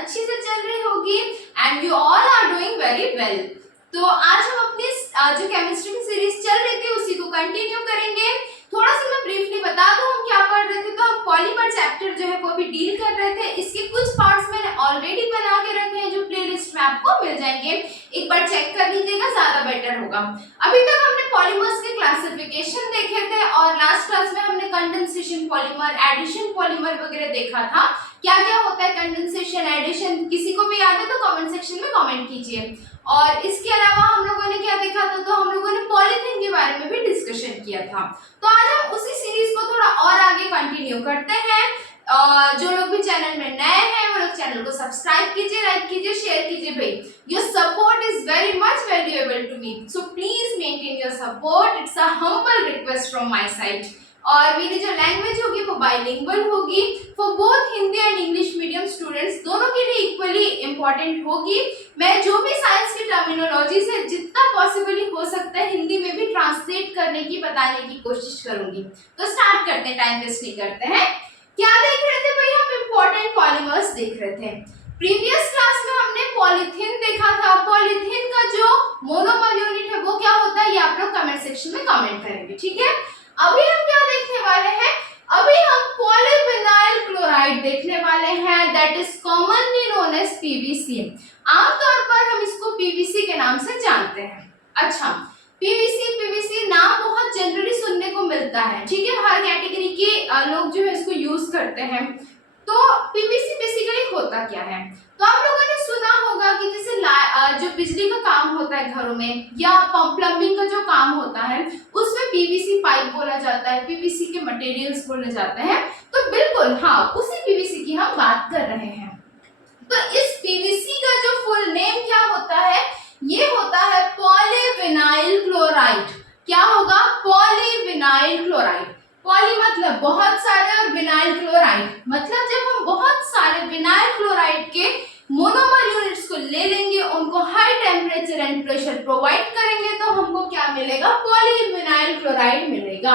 अच्छी से चल रही होगी and you all are doing very well. तो आज हम अपनी जो केमिस्ट्री की सीरीज चल रही थी उसी को कंटिन्यू करेंगे। थोड़ा सा मैं ब्रीफली बता दूं हम क्या पढ़ रहे थे। तो हम पॉलीमर चैप्टर जो है वो भी डील कर रहे थे। इसके कुछ पार्ट्स मैंने ऑलरेडी बना के रखे हैं जो प्लेलिस्ट में आपको मिल जाएंगे, एक बार चेक कर लीजिएगा, ज्यादा बेटर होगा। अभी तक हमने पॉलीमर्स के क्लासिफिकेशन देखे थे और लास्ट क्लास में हमने कंडेंसेशन पॉलीमर, एडिशन पॉलीमर वगैरह देखा था। क्या क्या होता है कंडेंसेशन, एडिशन, किसी को भी याद है तो कमेंट सेक्शन में कमेंट कीजिए। और इसके अलावा हम लोगों ने क्या देखा था, तो हम लोगों ने पॉलीथीन के बारे में भी डिस्कशन किया था। तो आज हम उसी सीरीज को थोड़ा और आगे कंटिन्यू करते हैं। जो लोग भी चैनल में नए हैं वो लोग चैनल को सब्सक्राइब कीजिए, लाइक कीजिए, शेयर कीजिए। भाई your support is very much valuable to me, so please maintain your support, it's a humble request from my side. और मेरी जो लैंग्वेज होगी वो बाइलिंगुअल होगी, for both Hindi and English medium students, दोनों के लिए इक्वली इंपॉर्टेंट होगी। मैं जो भी साइंस की टर्मिनोलॉजी से जितना पॉसिबली हो सकता है हिंदी में भी ट्रांसलेट करने की, बताने की कोशिश करूंगी। तो स्टार्ट करते हैं, टाइम वेस्ट नहीं करते हैं। क्या देख रहे थे भाई हम? इंपॉर्टेंट पॉलीमर्स देख रहे थे। प्रीवियस क्लास में हमने पॉलीथीन देखा था। पॉलीथीन का जो मोनोमर यूनिट है वो क्या होता है, ये आप लोग कमेंट सेक्शन में कमेंट करेंगे, ठीक है। अभी हम क्या देखने वाले हैं? अभी हम पॉलीविनाइल क्लोराइड देखने वाले हैं, that is commonly known as PVC. आमतौर पर हम इसको पीवीसी के नाम से जानते हैं। अच्छा, पीवीसी नाम बहुत जनरली सुनने को मिलता है, ठीक है, हर कैटेगरी के लोग जो है इसको यूज करते हैं। तो पीवीसी बेसिकली होता क्या है? तो आप लोगों ने सुना होगा कि जैसे जो बिजली का काम होता है घरों में या प्लम्बिंग का जो काम होता है उसमें पीवीसी पाइप बोला जाता है, पीवीसी के मटेरियल्स बोले जाते हैं। तो बिल्कुल हाँ, उसी पीवीसी की हम बात कर रहे हैं। तो इस पीवीसी का जो फुल नेम क्या होता है? ये होता है पॉलीविनाइल क्लोराइड। क्या होगा? Polyvinyl chloride. पॉली मतलब बहुत सारे और विनाइल क्लोराइड मतलब जब हम बहुत सारे विनाइल क्लोराइड के मोनोमर यूनिट्स को ले लेंगे, उनको high temperature and pressure provide करेंगे तो हमको क्या मिलेगा? पॉलीविनाइल क्लोराइड मिलेगा।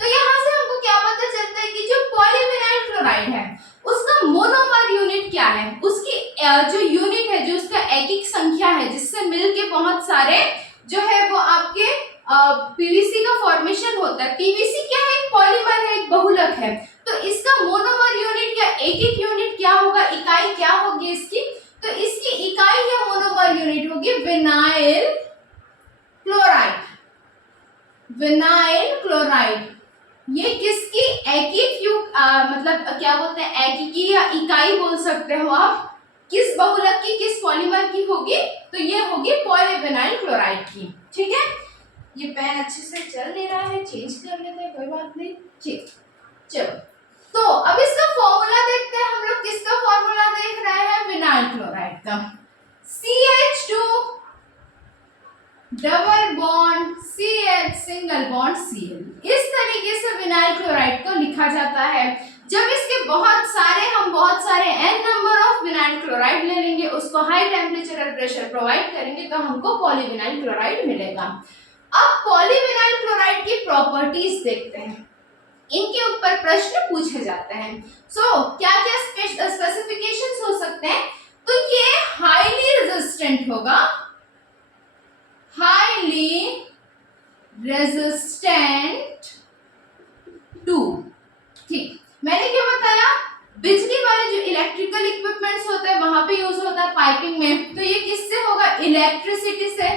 तो यहाँ से हमको क्या पता चलता है कि जो पॉलीविनाइल क्लोराइड है उसका मोनोमर यूनिट क्या है, उसकी जो यूनिट है, जो उसका एकक संख्या है जिससे मिलके बहुत सारे जो है वो आपके पीवीसी का फॉर्मेशन होता है। पीवीसी क्या है? एक पॉलीमर है, एक बहुलक है। तो इसका मोनोमर यूनिट या एकक यूनिट क्या होगा, इकाई क्या होगी इसकी? तो इसकी इकाई या मोनोमर यूनिट होगी विनाइल क्लोराइड। विनाइल क्लोराइड ये किसकी एकक मतलब क्या बोलते हैं, एककी या इकाई बोल सकते हो आप। किस बहुलक की, किस पॉलीमर की होगी? तो ये होगी पॉलीविनाइल क्लोराइड की, ठीक है। ये पेन अच्छे से चल नहीं रहा है, चेंज कर लेते हैं, कोई बात नहीं, ठीक। चलो, तो अब इसका फॉर्मूला देखते हैं हम लोग। किसका फॉर्मूला देख रहे हैं? विनाइल क्लोराइड का। CH2 double bond CH single bond Cl। इस तरीके से विनाइल क्लोराइड को लिखा जाता है। जब इसके हम बहुत सारे n number of vinyl chloride ले लेंगे, उसको हाई टेम्परेचर और प्रेशर प्रोवाइड करेंगे तो हमको पॉलीविनाइल क्लोराइड मिलेगा। अब पॉलीविनाइल क्लोराइड की प्रॉपर्टीज देखते हैं, इनके ऊपर प्रश्न पूछे जाते हैं। क्या क्या स्पेसिफिकेशंस हो सकते हैं? तो ये हाईली रेजिस्टेंट होगा, हाईली रेजिस्टेंट टू, ठीक। मैंने क्या बताया? बिजली वाले जो इलेक्ट्रिकल इक्विपमेंट्स होते हैं वहां पे यूज होता है पाइपिंग में। तो ये किससे होगा? इलेक्ट्रिसिटी से,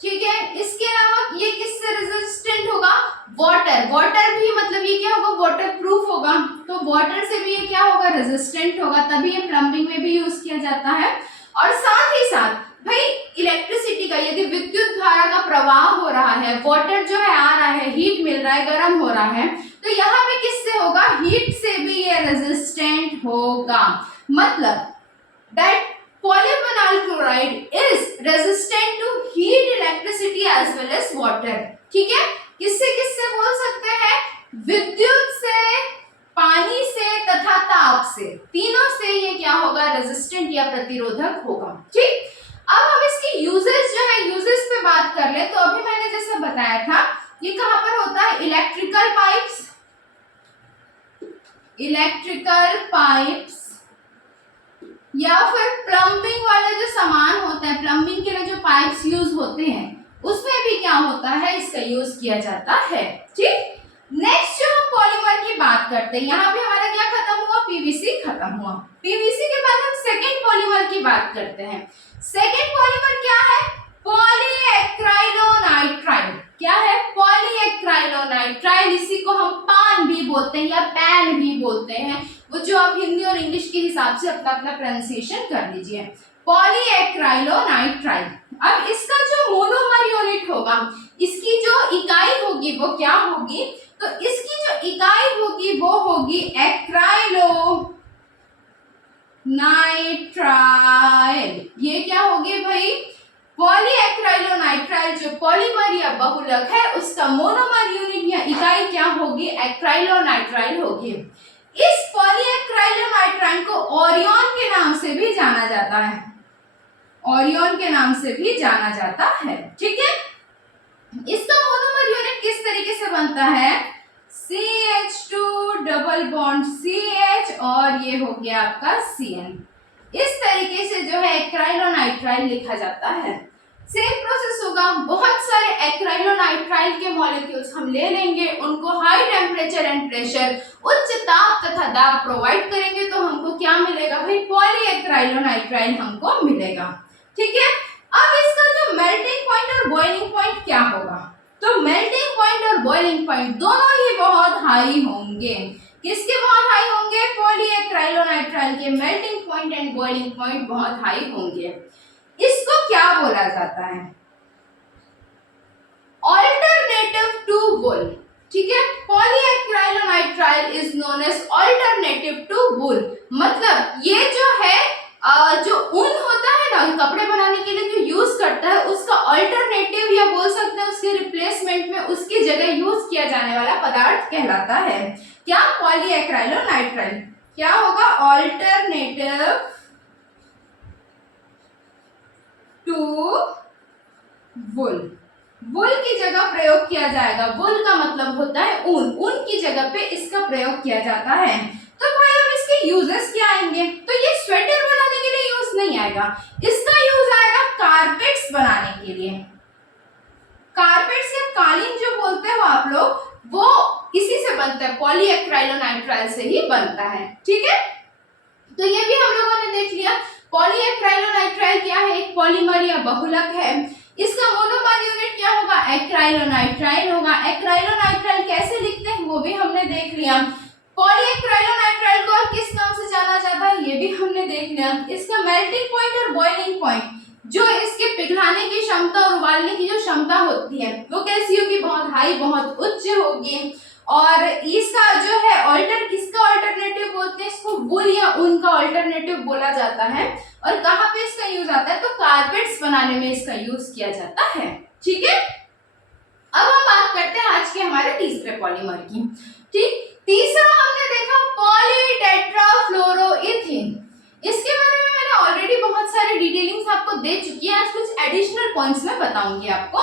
ठीक है। इसके अलावा ये किससे रेजिस्टेंट होगा? वाटर। वाटर भी मतलब ये क्या होगा? वाटर प्रूफ होगा। तो वाटर से भी ये क्या होगा? रेजिस्टेंट होगा, तभी ये प्लम्बिंग में भी यूज किया जाता है। और साथ ही साथ भाई इलेक्ट्रिसिटी का, यदि विद्युत धारा का प्रवाह हो रहा है, वाटर जो है आ रहा है, हीट मिल रहा है, गर्म हो रहा है, तो यहाँ पे किससे होगा? हीट से भी ये रेजिस्टेंट होगा। मतलब that polyvinyl chloride is resistant to heat, electricity as well as water, ठीक है। किससे किससे बोल सकते हैं? विद्युत से, पानी से तथा ताप से, तीनों से ये क्या होगा? रेजिस्टेंट या प्रतिरोधक होगा, ठीक। अब हम इसकी यूजेस जो है, यूजेस पे बात कर ले। तो अभी मैंने जैसा बताया था, ये कहां पर होता है? इलेक्ट्रिकल पाइप्स, इलेक्ट्रिकल पाइप्स या फिर प्लम्बिंग वाले जो सामान होता है, प्लम्बिंग के लिए जो पाइप्स यूज होते हैं उसमें भी क्या होता है, इसका यूज किया जाता है। ठीक, नेक्स्ट जो हम पॉलीमर की बात करते हैं, यहाँ पे हमारा क्या खत्म हुआ, पीवीसी खत्म हुआ। पीवीसी के बाद हम सेकेंड पॉलीमर की बात करते हैं। सेकेंड पॉलीमर क्या है, पॉलीएक्राइलोनाइट्राइल। क्या है, पॉलीएक्राइलोनाइट्राइल। इसी को हम पान भी बोलते हैं या पैन भी बोलते हैं, वो जो आप हिंदी और इंग्लिश के हिसाब से अपना अपना प्रोनाउंसिएशन कर लीजिए। पॉलीएक्राइलोनाइट्राइल। अब इसका जो मोनोमर यूनिट होगा, इसकी जो इकाई होगी वो क्या होगी, तो इसकी जो इकाई होगी वो होगी एक्राइलोनाइट्राइल। ये क्या होगी भाई, पॉलीएक्राइलोनाइट्राइल जो पॉलीमर या बहुलक है उसका मोनोमर यूनिट या इकाई क्या होगी, एक्राइलोनाइट्राइल होगी। इस पॉलीएक्राइलोनाइट्राइल को ओरियन के नाम से भी जाना जाता है, ओरियन के नाम से भी जाना जाता है। ठीक है, इसका मोनोमर यूनिट किस तरीके से बनता है, CH2 डबल बॉन्ड CH और ये हो गया आपका CN। इस तरीके से जो है एक्राइलोनाइट्राइल लिखा जाता है। सेम प्रोसेस होगा, बहुत सारे एक्राइलोनाइट्राइल के मॉलिक्यूल्स हम ले लेंगे, उनको हाई टेम्परेचर एंड प्रेशर, उच्च ताप तथा दाब प्रोवाइड करेंगे तो हमको क्या मिलेगा भाई, पॉलीएक्राइलोनाइट्राइल हमको मिलेगा। ठीक है, अब इसका जो मेल्टिंग पॉइंट और बॉइलिंग पॉइंट क्या होगा, तो मेल्टिंग पॉइंट और बॉइलिंग पॉइंट दोनों ही बहुत हाई होंगे। किसके बहुत हाई होंगे, पॉलीएक्राइलोनाइट्राइल के melting point and boiling point बहुत हाई होंगे। इसको क्या बोला जाता है, अल्टरनेटिव टू वुल। ठीक है, polyacrylonitrile is known as alternative to wool. मतलब ये जो है जो ऊन होता है ना कपड़े बनाने के लिए जो यूज करता है, उसका अल्टरनेटिव या बोल सकते हैं उसके रिप्लेसमेंट में उसकी जगह यूज किया जाने वाला पदार्थ कहलाता है क्या, पॉलीएक्राइलोनाइट्राइल। क्या होगा, अल्टरनेटिव टू वुल। वुल की जगह प्रयोग किया जाएगा, वुल का मतलब होता है ऊन, ऊन की जगह पे इसका प्रयोग किया जाता है। तो भाई अब इसके यूजेस क्या आएंगे, तो ये स्वेटर बनाने के लिए यूज नहीं आएगा, इसका यूज आएगा कारपेट्स बनाने के लिए। कारपेट्स या कालीन जो बोलते हो आप लोग, वो इसी से बनता है, पॉलीएक्राइलोनाइट्राइल से ही बनता है। ठीक है, तो ये भी हम लोगों ने देख लिया। पॉलीएक्राइलोनाइट्राइल क्या है, एक पॉलीमर या बहुलक है। इसका मोनोमर यूनिट क्या होगा, एक्राइलोनाइट्राइल होगा। एक्राइलोनाइट्राइल कैसे लिखते हैं वो भी हमने देख लिया। पॉलीएक्राइलोनाइट्राइल को किस नाम से जाना जाता है ये भी हमने देख लिया। इसका मेल्टिंग पॉइंट और बॉइलिंग पॉइंट, जो इसके पिघलाने की क्षमता और उबालने की जो क्षमता होती है वो कैसी होगी, बहुत हाई, बहुत उच्च होगी। और इसका जो है किसका अल्टरनेटिव बोलते हैं, इसको वुल या ऊन का अल्टरनेटिव बोला जाता है। और कहाँ पे इसका यूज आता है, तो कारपेट्स बनाने में इसका यूज किया जाता है। ठीक है, अब हम बात करते हैं आज के हमारे तीसरे पॉलीमर की। ठीक, तीसरा हमने देखा पॉलीटेट्राफ्लोरोइथेन। इसके बारे में मैंने ऑलरेडी बहुत सारे डिटेलिंग्स आपको दे चुकी है, आज कुछ एडिशनल पॉइंट्स में बताऊंगी आपको।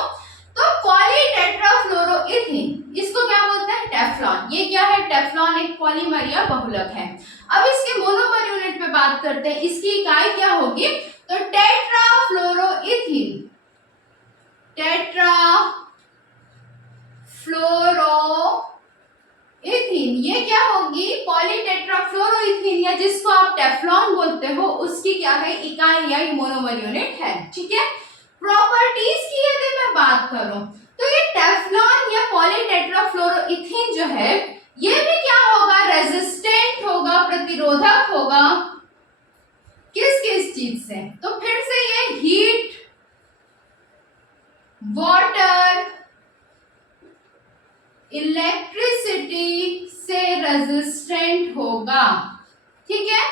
तो पॉलीटेट्राफ्लोरोइथेन, इसको क्या बोलते हैं, टेफ्लॉन। ये क्या है, टेफ्लॉन एक पॉलीमर या बहुलक है। अब इसके मोनोमर यूनिट पे बात करते हैं, इसकी इकाई क्या होगी, तो टेट्राफ्लोरोइथेन। टेट्राफ्लोरोइथेन ये क्या होगी, पॉलीटेट्राफ्लोरोइथेन या जिसको आप टेफ्लॉन बोलते हो, उसकी क्या है, इकाई या मोनोमर यूनिट है। ठीक है, प्रॉपर्टीज की यदि मैं बात करूं तो ये टेफ्लॉन या पॉलीटेट्राफ्लोरोइथेन जो है ये भी क्या होगा, रेजिस्टेंट होगा, प्रतिरोधक होगा। किस किस चीज से, तो फिर से ये हीट, वाटर, इलेक्ट्रिसिटी से रेजिस्टेंट होगा। ठीक है,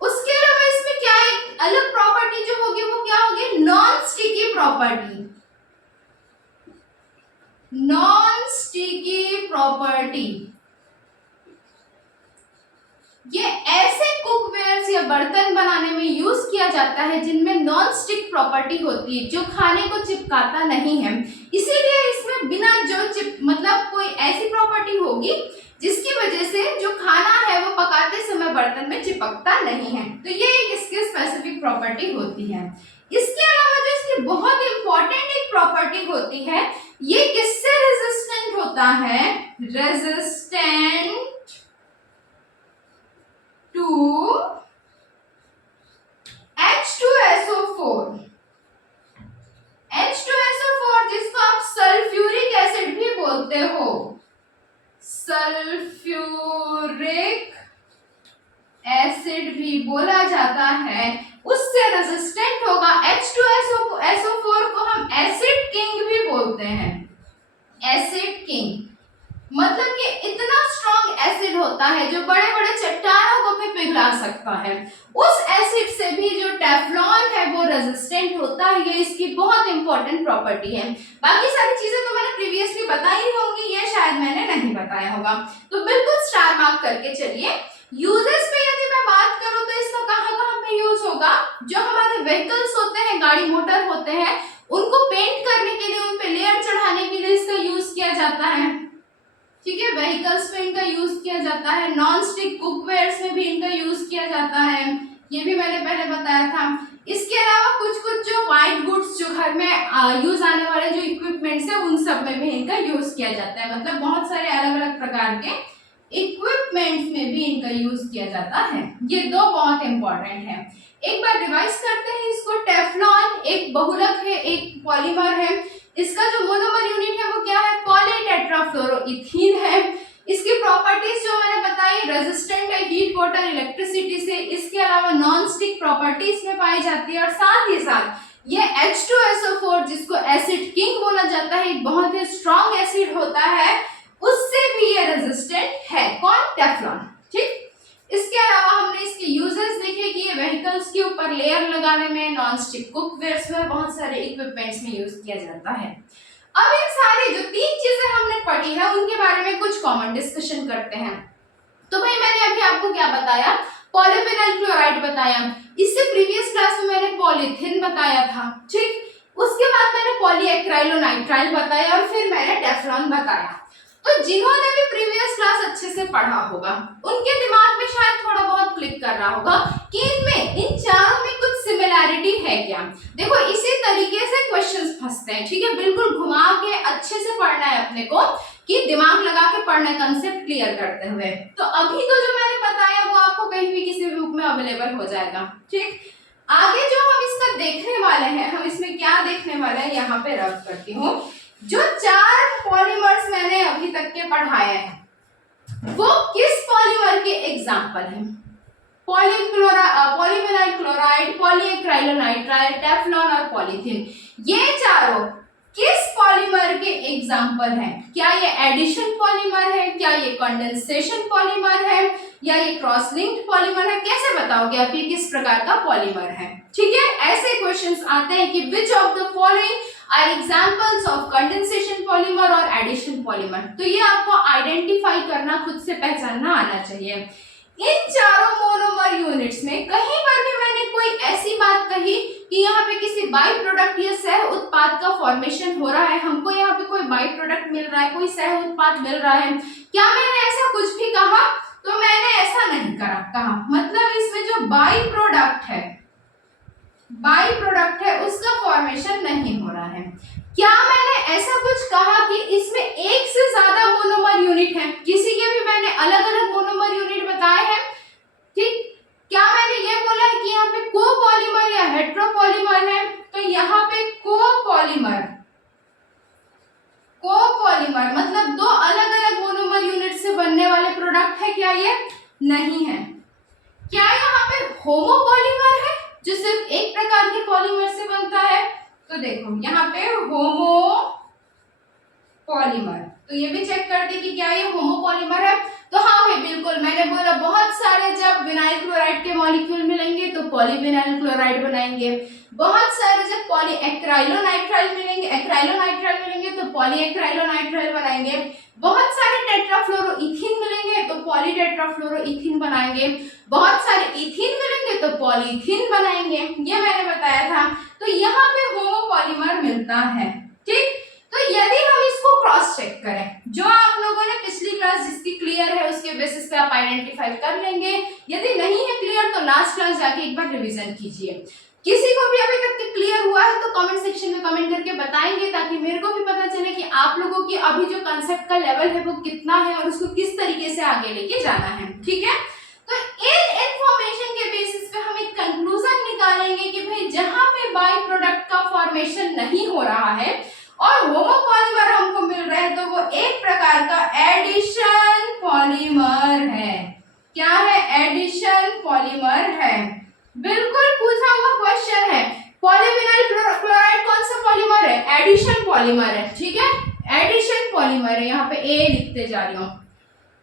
उसके अलावा इसमें क्या एक अलग प्रॉपर्टी जो होगी वो क्या होगी, non sticky property. Non sticky property ये ऐसे कुकवेयर्स या बर्तन बनाने में यूज किया जाता है जिनमें नॉन स्टिक प्रॉपर्टी होती है, जो खाने को चिपकाता नहीं है। इसीलिए इसमें बिना जो मतलब कोई ऐसी प्रॉपर्टी होगी जिसकी वजह से जो खाना है वो पकाते समय बर्तन में चिपकता नहीं है। तो ये एक इसकी स्पेसिफिक प्रॉपर्टी होती है। इसके अलावा जो इसकी बहुत इंपॉर्टेंट एक प्रॉपर्टी होती है, ये किससे रेजिस्टेंट होता है? Resistant to H2SO4। H2SO4 जिसको आप सल्फ्यूरिक एसिड भी बोलते हो, सल्फ्यूरिक एसिड भी बोला जाता है, उससे रेजिस्टेंट होगा। H2SO4 को हम एसिड किंग भी बोलते हैं। एसिड किंग मतलब कि इतना स्ट्रॉन्ग एसिड होता है जो बड़े बड़े चट्टानों को भी पिघला सकता है। उस एसिड से भी जो टेफ्लॉन है वो रेजिस्टेंट होता है। ये इसकी बहुत इंपॉर्टेंट प्रॉपर्टी है। बाकी सारी चीजें तो मैंने प्रीवियसली बताई होंगी, ये शायद मैंने नहीं बताया होगा, तो बिल्कुल स्टार मार्क करके चलिए। यूजेस पे यदि मैं बात करूं तो इसका कहां कहां पे यूज होगा? जो हमारे व्हीकल्स होते हैं, गाड़ी मोटर होते हैं, उनको पेंट करने के लिए, उन पे लेयर चढ़ाने के लिए इसका यूज किया जाता है। ठीक है, व्हीकल्स में इनका यूज किया जाता है। नॉन स्टिक कुकवेयर्स में भी इनका यूज किया जाता है, ये भी मैंने पहले बताया था। इसके अलावा कुछ कुछ जो वाइट गुड्स, जो घर में यूज आने वाले जो इक्विपमेंट्स है, उन सब में भी इनका यूज किया जाता है। मतलब बहुत सारे अलग अलग प्रकार के इक्विपमेंट्स में भी इनका यूज किया जाता है। ये दो बहुत इंपॉर्टेंट है। एक बार रिवाइज करते हैं इसको। टेफ्लॉन एक बहुलक है, एक पॉलीमर है। इसका जो मोनोमर यूनिट है वो क्या है? पॉलीटेट्राफ्लोरोइथीन है। इसकी प्रॉपर्टीज जो मैंने बताई, रेजिस्टेंट है हीट, वाटर, इलेक्ट्रिसिटी से। इसके अलावा नॉन स्टिक प्रॉपर्टीज में पाई जाती है, और साथ ही साथ ये H2SO4 जिसको एसिड किंग बोला जाता है, एक बहुत ही स्ट्रॉन्ग एसिड होता है, उससे भी ये रेजिस्टेंट है। कौन? टेफ्लॉन। ठीक, इसके अलावा हमने इसके यूजेस देखे कि ये व्हीकल्स के ऊपर लेयर लगाने में, नॉन स्टिक कुकवेयर्स में, बहुत सारे इक्विपमेंट्स में यूज किया जाता है। अब इन सारी जो तीन चीजें हमने पढ़ी है उनके बारे में कुछ कॉमन डिस्कशन करते हैं। तो भाई मैंने अभी आपको क्या बताया? पॉलीविनाइल क्लोराइड बताया। इससे प्रीवियस क्लास में मैंने पॉलीथिन बताया था। ठीक, उसके बाद मैंने पॉलीएक्राइलोनाइट्राइल बताया, और फिर मैंने टेफ्लॉन बताया। तो जिन्होंने भी प्रीवियस क्लास अच्छे से पढ़ा होगा, उनके दिमाग में शायद थोड़ा बहुत क्लिक कर रहा होगा कि इनमें, इन चारों में कुछ सिमिलैरिटी है क्या। देखो इसी तरीके से क्वेश्चंस फंसते हैं। ठीक है, बिल्कुल घुमा के अच्छे से पढ़ना है अपने को, कि दिमाग लगा के पढ़ना, कंसेप्ट क्लियर करते हुए। तो अभी तो जो मैंने बताया वो आपको कहीं भी किसी भी बुक में अवेलेबल हो जाएगा। ठीक, आगे जो हम इसका देखने वाले हैं, हम इसमें क्या देखने वाले हैं, यहाँ पे रख करती हूँ। जो चार पॉलीमर्स मैंने अभी तक के पढ़ाए हैं वो किस पॉलीमर के एग्जाम्पल हैं? पॉलीविनाइल क्लोराइड, पॉलीएक्राइलोनाइट्राइल, टेफ्लॉन और पॉलीथिन। ये चारों किस पॉलीमर के एग्जाम्पल हैं? क्या ये एडिशन पॉलीमर है, क्या ये कंडेंसेशन पॉलीमर है, या ये क्रॉस लिंक्ड पॉलीमर है? कैसे बताओगे आप ये किस प्रकार का पॉलीमर है? ठीक है, ऐसे क्वेश्चंस आते हैं कि which of the following are examples of condensation polymer और एडिशन पॉलीमर। तो ये आपको आइडेंटिफाई करना, खुद से पहचानना आना चाहिए। इन चारों मोनोमर यूनिट्स में कहीं पर भी मैंने कोई ऐसी बात कही कि यहाँ पे किसी बाई प्रोडक्ट या सह उत्पाद का फॉर्मेशन हो रहा है, हमको यहाँ पे कोई बाई प्रोडक्ट मिल रहा है, कोई सह उत्पाद मिल रहा है, क्या मैंने ऐसा कुछ भी कहा? तो मैंने ऐसा नहीं कहा। मतलब इसमें जो बाई प्रोडक्ट है उसका फॉर्मेशन नहीं हो रहा है। क्या मैंने ऐसा कुछ कहा कि इसमें एक से ज्यादा मोनोमर यूनिट है? किसी के भी मैंने अलग अलग मोनोमर यूनिट बताए हैं। ठीक, क्या मैंने ये बोला है कि यहाँ पे कोपॉलीमर या हेट्रोपॉलीमर है? तो यहाँ पे कोपॉलीमर मतलब दो अलग अलग मोनोमर यूनिट से बनने वाले प्रोडक्ट है क्या? ये नहीं है। क्या यहाँ पे होमोपॉलीमर है जो सिर्फ एक प्रकार के पॉलीमर से बनता है? तो देखो यहाँ पे होमोपॉलीमर, तो ये भी चेक कर दी कि क्या ये होमोपॉलीमर है। तो हाँ भाई बिल्कुल, मैंने बोला बहुत सारे जब विनाइल क्लोराइड के मॉलिक्यूल मिलेंगे तो पॉलीविनाइल क्लोराइड बनाएंगे, बहुत सारे जब पॉलीएक्राइलोनाइट्राइल मिलेंगे तो पॉलीएक्राइलोनाइट्राइल बनाएंगे, बहुत सारे टेट्राफ्लोरोइथीन मिलेंगे तो पॉलीटेट्राफ्लोरोइथीन बनाएंगे, बहुत सारे इथीन मिलेंगे तो पॉलीथीन बनाएंगे। ये मैंने बताया था। तो यहाँ पे होमोपॉलीमर मिलता है। ठीक, तो यदि हम इसको क्रॉस चेक करें, जो आप लोगों ने पिछली क्लास जिसकी क्लियर है उसके बेसिस पे आप आइडेंटिफाई कर लेंगे, यदि नहीं है क्लियर तो लास्ट क्लास जाके एक बार रिवीजन कीजिए। किसी को भी अभी तक क्लियर हुआ है तो कमेंट सेक्शन में कमेंट करके बताएंगे, ताकि मेरे को भी पता चले कि आप लोगों की अभी जो कंसेप्ट का लेवल है वो कितना है और उसको किस तरीके से आगे लेके जाना है। ठीक है, तो इन इंफॉर्मेशन के बेसिस पे हम एक कंक्लूजन निकालेंगे कि भाई जहां पे बाई प्रोडक्ट का फॉर्मेशन नहीं हो रहा है और होमोपॉलीमर हमको मिल रहा है, तो वो एक प्रकार का एडिशन पॉलीमर है। क्या है? एडिशन पॉलीमर है। बिल्कुल पूछा हुआ क्वेश्चन है। पॉलीविनाइल क्लोराइड कौन सा पॉलीमर है? एडिशन पॉलीमर है। ठीक है, एडिशन पॉलीमर है, यहाँ पे ए लिखते जा रही हूँ।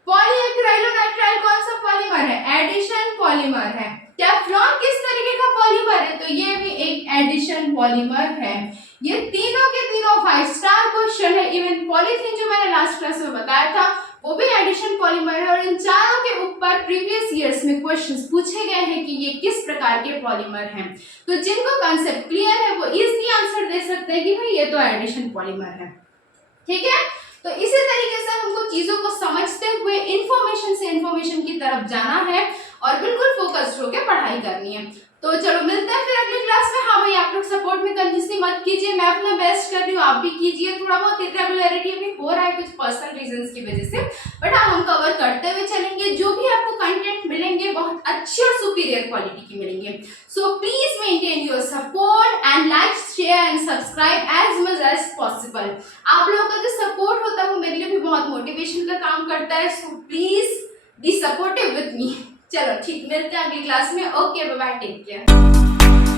पॉलीएक्राइलोनाइट्राइल कौन सा पॉलीमर है? एडिशन पॉलीमर है। टेफ्लॉन किस तरीके का पॉलीमर है? तो ये भी एक एडिशन पॉलीमर है। ये तीनों के तीनों 5 स्टार क्वेश्चन है। इवन पॉलीथीन जो मैंने लास्ट क्लास में बताया था वो भी एडिशन पॉलीमर है, और इन चारों के ऊपर प्रीवियस ईयर्स में क्वेश्चंस पूछे गए हैं कि ये किस प्रकार के पॉलीमर हैं। तो जिनको कांसेप्ट क्लियर है वो इजीली आंसर दे सकते हैं कि भाई ये तो एडिशन पॉलीमर है। ठीक है, तो इसी तरीके से हमको चीजों को समझते हुए इंफॉर्मेशन से इंफॉर्मेशन की तरफ जाना है और बिल्कुल फोकस्ड होकर पढ़ाई करनी है। तो चलो मिलते हैं फिर अगली क्लास में। हाँ भाई, आप लोग सपोर्ट में कंजूसी मत कीजिए, मैं अपना बेस्ट कर रही हूँ, आप भी कीजिए। थोड़ा बहुत इरेगुलरिटी अभी हो रहा है कुछ पर्सनल रीजंस की वजह से, बट हाँ हम कवर करते हुए चलेंगे। जो भी आपको कंटेंट मिलेंगे बहुत अच्छी और सुपीरियर क्वालिटी की मिलेंगे। So please maintain your support and like, share and subscribe as much as possible. आप लोगों का जो सपोर्ट होता है वो मेरे लिए भी बहुत मोटिवेशन का काम करता है। So please be supportive with me. चलो ठीक, मिलते हैं अगली क्लास में। Okay, bye bye, take care.